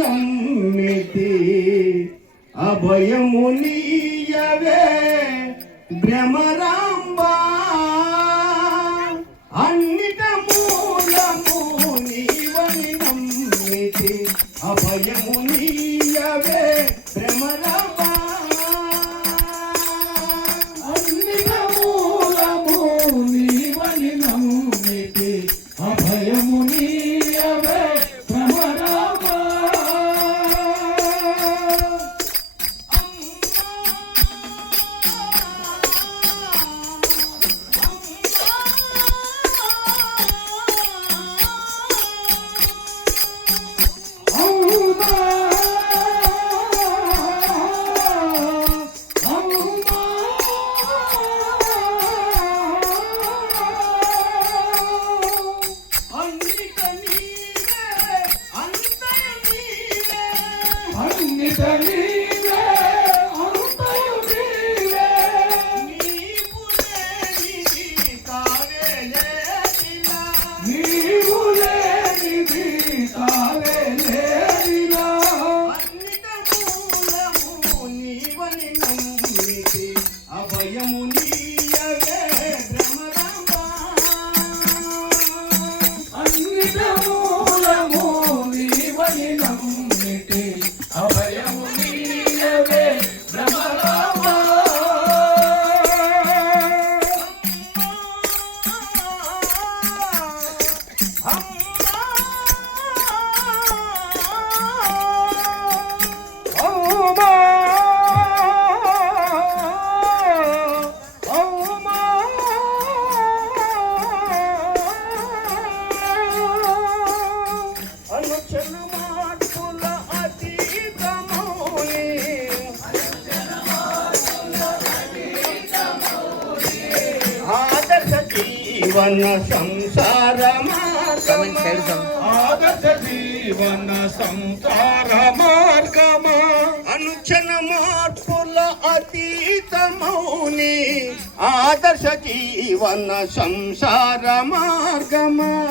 నమ్మితి అభయము నీయవే. భ్రమరాంబా అన్నిట మూలము నీవని నమ్మితి అభయము నీయవే. భ్రమరాంబ అన్నిట మూలము జీవన సంసార ఆదర్శ జీవన సంసార మార్గమా? అనుచన మార్పుల అతీతమౌని. ఆదర్శ జీవన సంసార మార్గమా?